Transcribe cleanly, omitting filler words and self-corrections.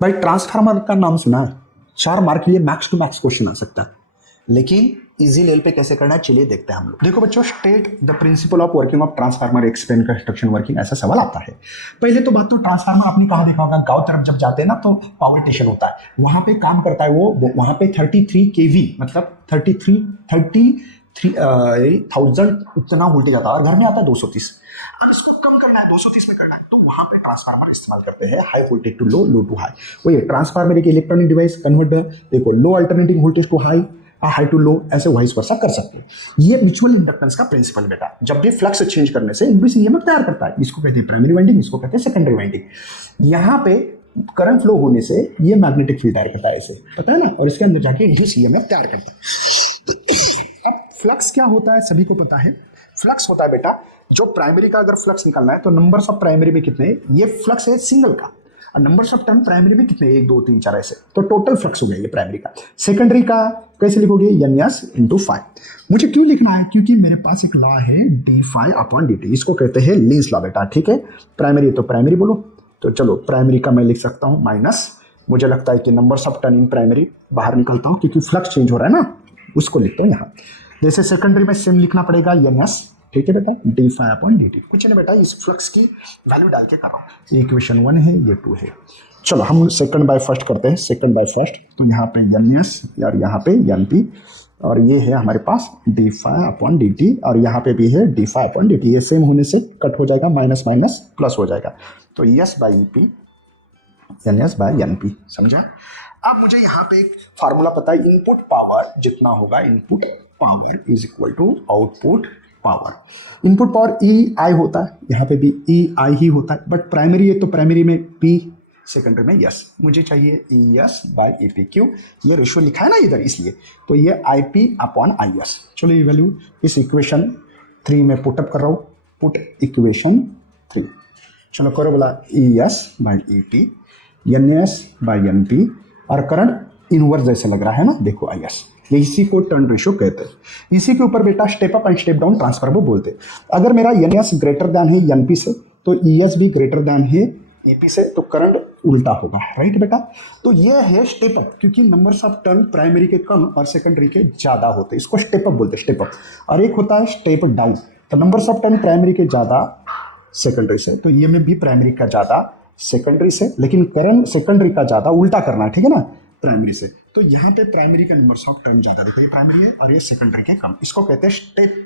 भाई ट्रांसफार्मर का नाम सुना है, 4 मार्क के लिए मैक्स टू मैक्स क्वेश्चन आ सकता है, लेकिन इजी लेवल पे कैसे करना है चलिए देखते हैं हम लोग। देखो बच्चों, state the principle of working of transformer, explain construction working, ऐसा सवाल आता है। पहले तो बात तो ट्रांसफार्मर आपने कहा देखा होगा, गांव तरफ जब जाते हैं ना तो पावर स्टेशन होता है, वहां पे काम करता है वो, वहां पे 33 केवी मतलब 33,000 इतना वोल्टेज आता है, और घर में आता है 230। अब इसको कम करना है, 230 में करना है, तो वहां पे ट्रांसफार्मर इस्तेमाल करते हैं, high voltage to low, low to high. वही ट्रांसफार्मर एक इलेक्ट्रॉनिक डिवाइस कन्वर्टर, देखो low alternating voltage to high, high to low, ऐसे वाइस वर्सा कर सकते हैं। ये म्यूचुअल इंडक्टेंस का प्रिंसिपल बेटा, जब भी फ्लक्स चेंज करने से इंड्यूस ईएमएफ तैयार करता है, इसको कहते हैं प्राइमरी वाइंडिंग, इसको कहते हैं सेकेंडरी वाइंडिंग। यहाँ पे करंट फ्लो होने से ये मैग्नेटिक फील्ड तैयार करता है, ऐसे पता है ना, और इसके अंदर जाके इंड्यूस ईएमएफ तैयार करता है। अब फ्लक्स क्या होता है सभी को पता है, फ्लक्स होता है बेटा, जो प्राइमरी का अगर फ्लक्स निकालना है तो नंबर्स ऑफ प्राइमरी में कितने, ये फ्लक्स है सिंगल का, और नंबर्स ऑफ टर्न प्राइमरी में कितने, 1 2 3 4 ऐसे, तो टोटल फ्लक्स हो गया ये प्राइमरी का। सेकेंडरी का कैसे लिखोगे, एस इंटू फाइव। मुझे क्यों लिखना है, क्योंकि मेरे पास एक लॉ है D phi upon D T, इसको कहते हैं लींस लॉ बेटा, ठीक है। प्राइमरी तो प्राइमरी बोलो, तो चलो प्राइमरी का मैं लिख सकता हूँ माइनस, मुझे लगता है कि numbers of turn in primary बाहर निकलता हूँ क्योंकि फ्लक्स चेंज हो रहा है ना, उसको लिखता हूँ यहाँ। जैसे सेकेंडरी में सेम लिखना पड़ेगा एस, ठीक है बेटा, D phi upon D T. कुछ नहीं बेटा, इस फ्लक्स की वैल्यू डाल के कर रहा हूँ। ये इक्वेशन 1 है, ये 2 है। चलो हम सेकंड बाय फर्स्ट करते हैं, सेकंड बाय फर्स्ट, तो यहाँ पे एस और यहाँ पे एन पी, और ये है हमारे पास D phi upon D T, और यहाँ पे भी है D phi upon D T. ये सेम होने से कट हो जाएगा, माइनस माइनस प्लस हो जाएगा, तो S by E P, S by N P, समझा। अब मुझे यहाँ पे एक फार्मूला पता है, इनपुट पावर जितना होगा, input power is equal to output power. Input power E I होता है, यहाँ पे भी ई आई ही होता है, बट प्राइमरी है तो प्राइमरी में पी, सेकेंडरी में यस। मुझे चाहिए ई एस बाई ई पी, क्यों, ये रेशियो लिखा है ना इधर, इसलिए, तो ये I P upon I S. चलो ये वैल्यू इस इक्वेशन 3 में पुटअप कर रहा हूँ, पुट इक्वेशन 3। चलो करो बोला, E S by E P, N S by N P, और करंट इनवर्स जैसे लग रहा है ना, देखो आई एस, ये इसी को टर्न रेशियो कहते हैं। इसी के ऊपर बेटा step up and step down transformer बोलते हैं। अगर मेरा एन एस ग्रेटर दैन है एन पी से, तो ई एस भी ग्रेटर दैन है ई पी से, तो करंट उल्टा होगा, राइट बेटा। तो ये है स्टेप अप, क्योंकि नंबर्स ऑफ टर्न प्राइमरी के कम और सेकेंडरी के ज्यादा होते हैं, इसको स्टेप अप बोलते हैं, स्टेप अप। और एक होता है स्टेप डाउन, तो नंबर्स ऑफ टर्न प्राइमरी के ज्यादा सेकेंडरी से, तो ये में भी प्राइमरी का ज्यादा सेकेंडरी से, लेकिन करंट सेकेंडरी का ज्यादा, उल्टा करना है, ठीक है ना, प्राइमरी से। तो यहाँ पे प्राइमरी का नंबर्स ऑफ टर्न ज्यादा, देखो ये प्राइमरी है और ये सेकेंडरी के कम, इसको कहते हैं स्टेप।